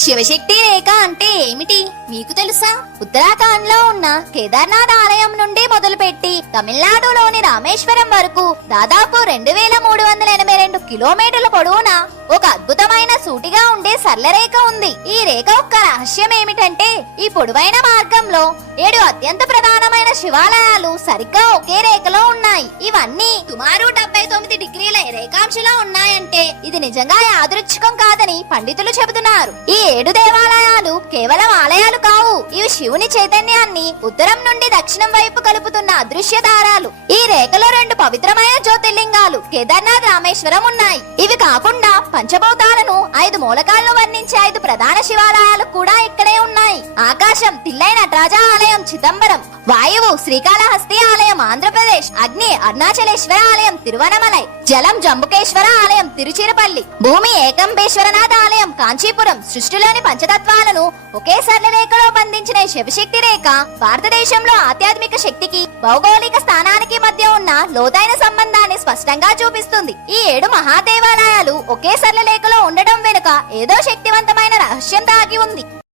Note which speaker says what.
Speaker 1: శివశక్తి రేఖ అంటే ఏమిటి? మీకు తెలుసా? ఉత్తరాఖండ్లో ఉన్న కేదార్నాథ్ ఆలయం నుండి మొదలుపెట్టి తమిళనాడులోని రామేశ్వరం వరకు దాదాపు రెండు వేల మూడు వందల ఎనభై రెండు కిలోమీటర్ల పొడవున ఒక అద్భుతమైన సూటిగా ఉండే సరళరేఖ ఉంది. ఈ రేఖ యొక్క రహస్యం ఏమిటంటే ఈ పొడవైన మార్గంలో ఏడు అత్యంత ప్రధానమైన శివాలయాలు సరిగ్గా ఒకే రేఖలో ఉన్నాయి. ఇవన్నీ సుమారు డెబ్బై తొమ్మిది డిగ్రీల రేఖాంశలో ఉన్నాయంటే ఇది నిజంగా యాదృచ్ఛికం కాదని పండితులు చెబుతున్నారు. ఈ ఏడు దేవాలయాలు కేవలం ఆలయాలు కావు. ఇవి శివుని చైతన్యాన్ని ఉత్తరం నుండి దక్షిణం వైపు కలుపుతున్న అదృశ్య దారాలు. ఈ రేఖలో రెండు పవిత్రమైన జ్యోతిర్లింగాలు కేదార్నాథ్ రామేశ్వరం ఉన్నాయి. ఇవి కాకుండా పంచభూతాలను ఐదు మూలకాలను వర్ణించే ఐదు ప్రధాన శివాలయాలు కూడా ఇక్కడ ఉన్నాయి. ఆకాశం తిల్లైన రాజా ఆలయం చిదంబరం వాయువు శ్రీకాళహస్తి ఆలయం ఆంధ్రప్రదేశ్ అగ్ని అరుణాచలేశ్వర ఆలయం తిరువనమలై జలం జంబుకేశ్వర ఆలయం తిరుచిరపల్లి భూమి ఏకంబేశ్వరనాథ ఆలయం కాంచీపురం సృష్టిలోని పంచతత్వాలను ఒకే సరళరేఖలో బంధించిన శివశక్తి రేఖ భారతదేశంలో ఆధ్యాత్మిక శక్తికి భౌగోళిక స్థానానికి మధ్య ఉన్న లోతైన సంబంధాన్ని స్పష్టంగా చూపిస్తుంది. ఈ ఏడు మహాదేవాలయాలు ఒకే సరళ రేఖలో ఉండడం వెనుక ఏదో శక్తివంతమైన రహస్యం దాగి ఉంది.